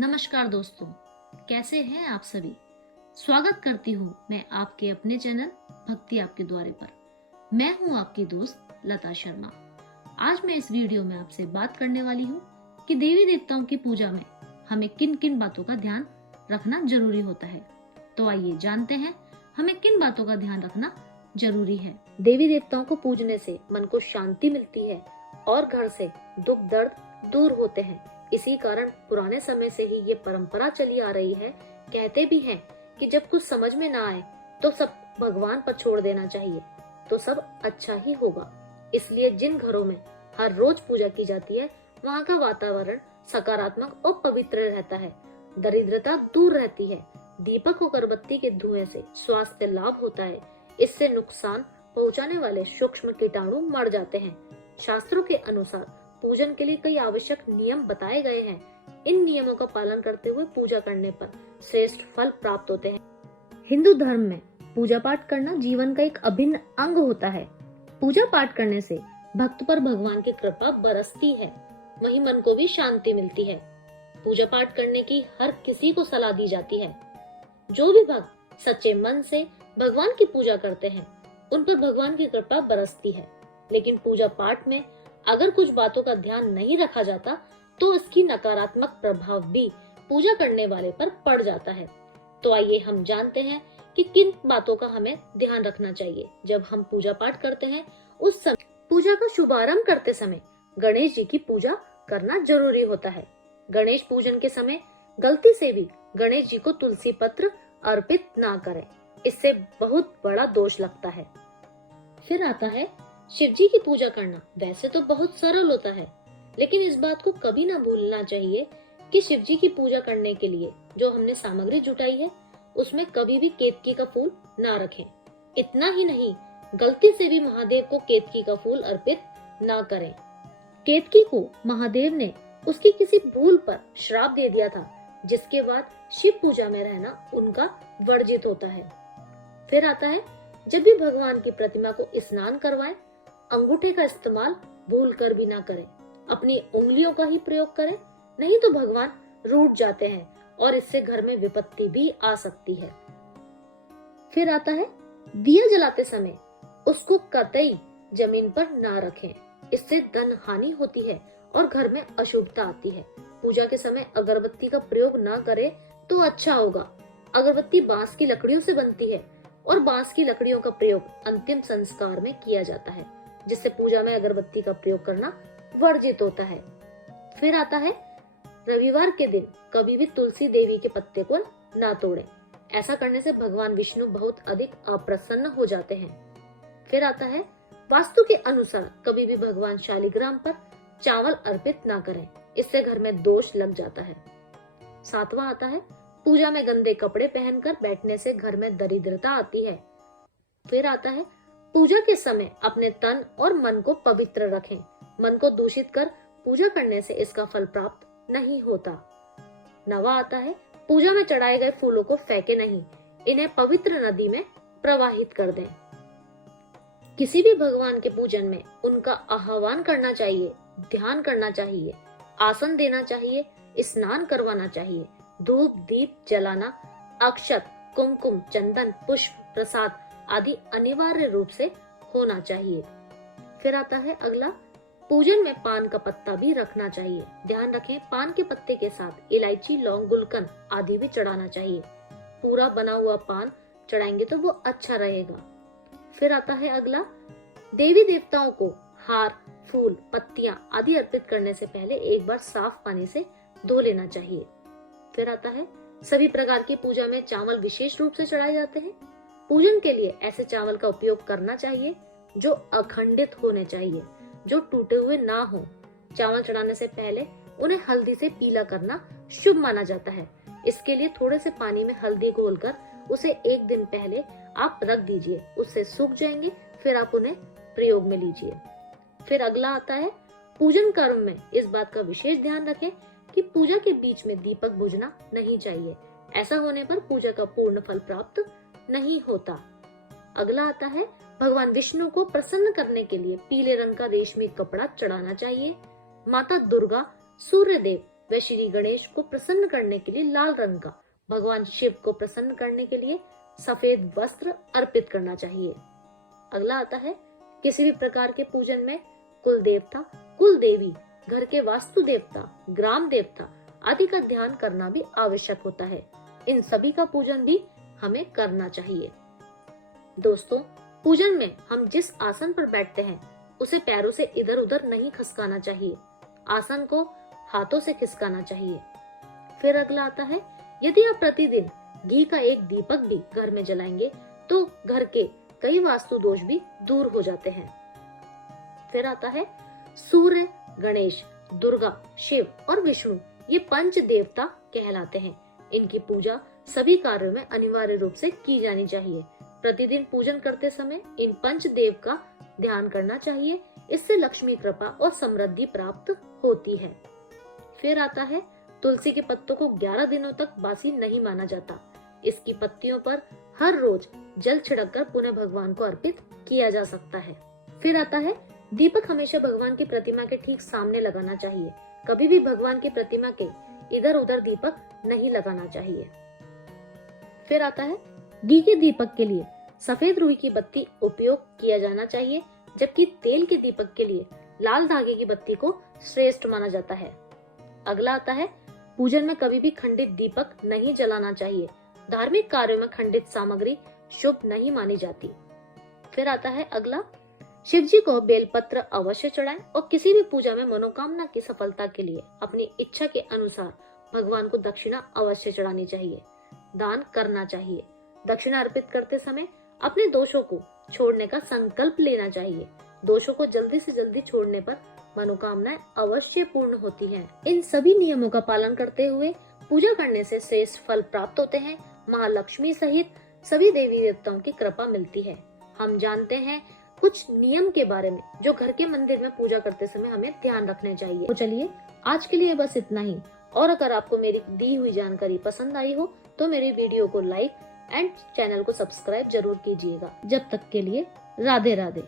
नमस्कार दोस्तों, कैसे हैं आप सभी। स्वागत करती हूँ मैं आपके अपने चैनल भक्ति आपके द्वारे पर। मैं हूँ आपकी दोस्त लता शर्मा। आज मैं इस वीडियो में आपसे बात करने वाली हूँ कि देवी देवताओं की पूजा में हमें किन किन बातों का ध्यान रखना जरूरी होता है। तो आइए जानते हैं हमें किन बातों का ध्यान रखना जरूरी है। देवी देवताओं को पूजने से मन को शांति मिलती है और घर से दुख दर्द दूर होते हैं। इसी कारण पुराने समय से ही ये परंपरा चली आ रही है। कहते भी हैं कि जब कुछ समझ में ना आए तो सब भगवान पर छोड़ देना चाहिए, तो सब अच्छा ही होगा। इसलिए जिन घरों में हर रोज पूजा की जाती है वहाँ का वातावरण सकारात्मक और पवित्र रहता है। दरिद्रता दूर रहती है। दीपक और अगरबत्ती के धुएं से स्वास्थ्य लाभ होता है। इससे नुकसान पहुँचाने वाले सूक्ष्म कीटाणु मर जाते हैं। शास्त्रों के अनुसार पूजन के लिए कई आवश्यक नियम बताए गए हैं। इन नियमों का पालन करते हुए पूजा करने पर श्रेष्ठ फल प्राप्त होते हैं। हिंदू धर्म में पूजा पाठ करना जीवन का एक अभिन्न अंग होता है। पूजा पाठ करने से भक्त पर भगवान की कृपा बरसती है, वहीं मन को भी शांति मिलती है। पूजा पाठ करने की हर किसी को सलाह दी जाती है। जो भी भक्त सच्चे मन से भगवान की पूजा करते हैं उन पर भगवान की कृपा बरसती है। लेकिन पूजा पाठ में अगर कुछ बातों का ध्यान नहीं रखा जाता तो इसकी नकारात्मक प्रभाव भी पूजा करने वाले पर पड़ जाता है। तो आइए हम जानते हैं कि किन बातों का हमें ध्यान रखना चाहिए जब हम पूजा पाठ करते हैं। उस समय पूजा का शुभारंभ करते समय गणेश जी की पूजा करना जरूरी होता है। गणेश पूजन के समय गलती से भी गणेश जी को तुलसी पत्र अर्पित ना करें, इससे बहुत बड़ा दोष लगता है। फिर आता है शिव जी की पूजा करना। वैसे तो बहुत सरल होता है, लेकिन इस बात को कभी ना भूलना चाहिए कि शिव जी की पूजा करने के लिए जो हमने सामग्री जुटाई है उसमें कभी भी केतकी का फूल ना रखें। इतना ही नहीं, गलती से भी महादेव को केतकी का फूल अर्पित ना करें। केतकी को महादेव ने उसकी किसी भूल पर श्राप दे दिया था, जिसके बाद शिव पूजा में रहना उनका वर्जित होता है। फिर आता है जब भी भगवान की प्रतिमा को स्नान करवाएं, अंगूठे का इस्तेमाल भूल कर भी ना करें। अपनी उंगलियों का ही प्रयोग करें, नहीं तो भगवान रूठ जाते हैं और इससे घर में विपत्ति भी आ सकती है। फिर आता है दिया जलाते समय उसको कतई जमीन पर ना रखें, इससे धन हानि होती है और घर में अशुभता आती है। पूजा के समय अगरबत्ती का प्रयोग ना करें तो अच्छा होगा। अगरबत्ती बांस की लकड़ियों से बनती है और बांस की लकड़ियों का प्रयोग अंतिम संस्कार में किया जाता है, जिससे पूजा में अगरबत्ती का प्रयोग करना वर्जित होता है। फिर आता है रविवार के दिन कभी भी तुलसी देवी के पत्ते को ना तोड़ें। ऐसा करने से भगवान विष्णु बहुत अधिक अप्रसन्न हो जाते हैं। फिर आता है वास्तु के अनुसार कभी भी भगवान शालिग्राम पर चावल अर्पित ना करें, इससे घर में दोष लग जाता है। सातवां आता है पूजा में गंदे कपड़े पहनकर बैठने से घर में दरिद्रता आती है। फिर आता है पूजा के समय अपने तन और मन को पवित्र रखें। मन को दूषित कर पूजा करने से इसका फल प्राप्त नहीं होता। नवा आता है पूजा में चढ़ाए गए फूलों को फेंके नहीं, इन्हें पवित्र नदी में प्रवाहित कर दें। किसी भी भगवान के पूजन में उनका आह्वान करना चाहिए, ध्यान करना चाहिए, आसन देना चाहिए, स्नान करवाना चाहिए, धूप दीप जलाना, अक्षत कुमकुम चंदन पुष्प प्रसाद आदि अनिवार्य रूप से होना चाहिए। फिर आता है अगला, पूजन में पान का पत्ता भी रखना चाहिए। ध्यान रखें पान के पत्ते के साथ इलायची लौंग गुलकंद आदि भी चढ़ाना चाहिए। पूरा बना हुआ पान चढ़ाएंगे तो वो अच्छा रहेगा। फिर आता है अगला, देवी देवताओं को हार फूल पत्तियां आदि अर्पित करने से पहले एक बार साफ पानी से धो लेना चाहिए। फिर आता है सभी प्रकार की पूजा में चावल विशेष रूप से चढ़ाए जाते हैं। पूजन के लिए ऐसे चावल का उपयोग करना चाहिए जो अखंडित होने चाहिए, जो टूटे हुए ना हो। चावल चढ़ाने से पहले उन्हें हल्दी से पीला करना शुभ माना जाता है। इसके लिए थोड़े से पानी में हल्दी घोलकर उसे एक दिन पहले आप रख दीजिए, उससे सूख जाएंगे, फिर आप उन्हें प्रयोग में लीजिए। फिर अगला आता है पूजन कर्म में इस बात का विशेष ध्यान रखें कि पूजा के बीच में दीपक बुझना नहीं चाहिए। ऐसा होने पर पूजा का पूर्ण फल प्राप्त नहीं होता। अगला आता है भगवान विष्णु को प्रसन्न करने के लिए पीले रंग का रेशमी कपड़ा चढ़ाना चाहिए। माता दुर्गा, सूर्य देव व श्री गणेश को प्रसन्न करने के लिए लाल रंग का, भगवान शिव को प्रसन्न करने के लिए सफेद वस्त्र अर्पित करना चाहिए। अगला आता है किसी भी प्रकार के पूजन में कुल देवता, कुल देवी, घर के वास्तु देवता, ग्राम देवता आदि का ध्यान करना भी आवश्यक होता है। इन सभी का पूजन भी हमें करना चाहिए। दोस्तों, पूजन में हम जिस आसन पर बैठते हैं उसे पैरों से इधर उधर नहीं खिसकाना चाहिए। आसन को हाथों से खिसकाना चाहिए। फिर अगला आता है, यदि आप प्रतिदिन घी का एक दीपक भी घर में जलाएंगे तो घर के कई वास्तु दोष भी दूर हो जाते हैं। फिर आता है सूर्य, गणेश, दुर्गा, शिव और विष्णु, ये पंच देवता कहलाते हैं। इनकी पूजा सभी कार्यों में अनिवार्य रूप से की जानी चाहिए। प्रतिदिन पूजन करते समय इन पंच देव का ध्यान करना चाहिए। इससे लक्ष्मी कृपा और समृद्धि प्राप्त होती है। फिर आता है, तुलसी के पत्तों को 11 दिनों तक बासी नहीं माना जाता। इसकी पत्तियों पर हर रोज जल छिड़ककर पुनः भगवान को अर्पित किया जा सकता है। फिर आता है, दीपक हमेशा भगवान की प्रतिमा के ठीक सामने लगाना चाहिए। कभी भी भगवान की प्रतिमा के इधर उधर दीपक नहीं लगाना चाहिए। फिर आता है, घी के दीपक के लिए सफेद रुई की बत्ती उपयोग किया जाना चाहिए, जबकि तेल के दीपक के लिए लाल धागे की बत्ती को श्रेष्ठ माना जाता है। अगला आता है, पूजन में कभी भी खंडित दीपक नहीं जलाना चाहिए। धार्मिक कार्यों में खंडित सामग्री शुभ नहीं मानी जाती। फिर आता है अगला, शिव जी को बेलपत्र अवश्य चढ़ाएं और किसी भी पूजा में मनोकामना की सफलता के लिए अपनी इच्छा के अनुसार भगवान को दक्षिणा अवश्य चढ़ानी चाहिए, दान करना चाहिए। दक्षिणा अर्पित करते समय अपने दोषों को छोड़ने का संकल्प लेना चाहिए। दोषों को जल्दी से जल्दी छोड़ने पर मनोकामनाएं अवश्य पूर्ण होती हैं। इन सभी नियमों का पालन करते हुए पूजा करने से श्रेष्ठ फल प्राप्त होते हैं। महालक्ष्मी सहित सभी देवी देवताओं की कृपा मिलती है। हम जानते हैं कुछ नियम के बारे में जो घर के मंदिर में पूजा करते समय हमें ध्यान रखने चाहिए। तो चलिए, आज के लिए बस इतना ही। और अगर आपको मेरी दी हुई जानकारी पसंद आई हो तो मेरी वीडियो को लाइक एंड चैनल को सब्सक्राइब जरूर कीजिएगा। जब तक के लिए राधे राधे।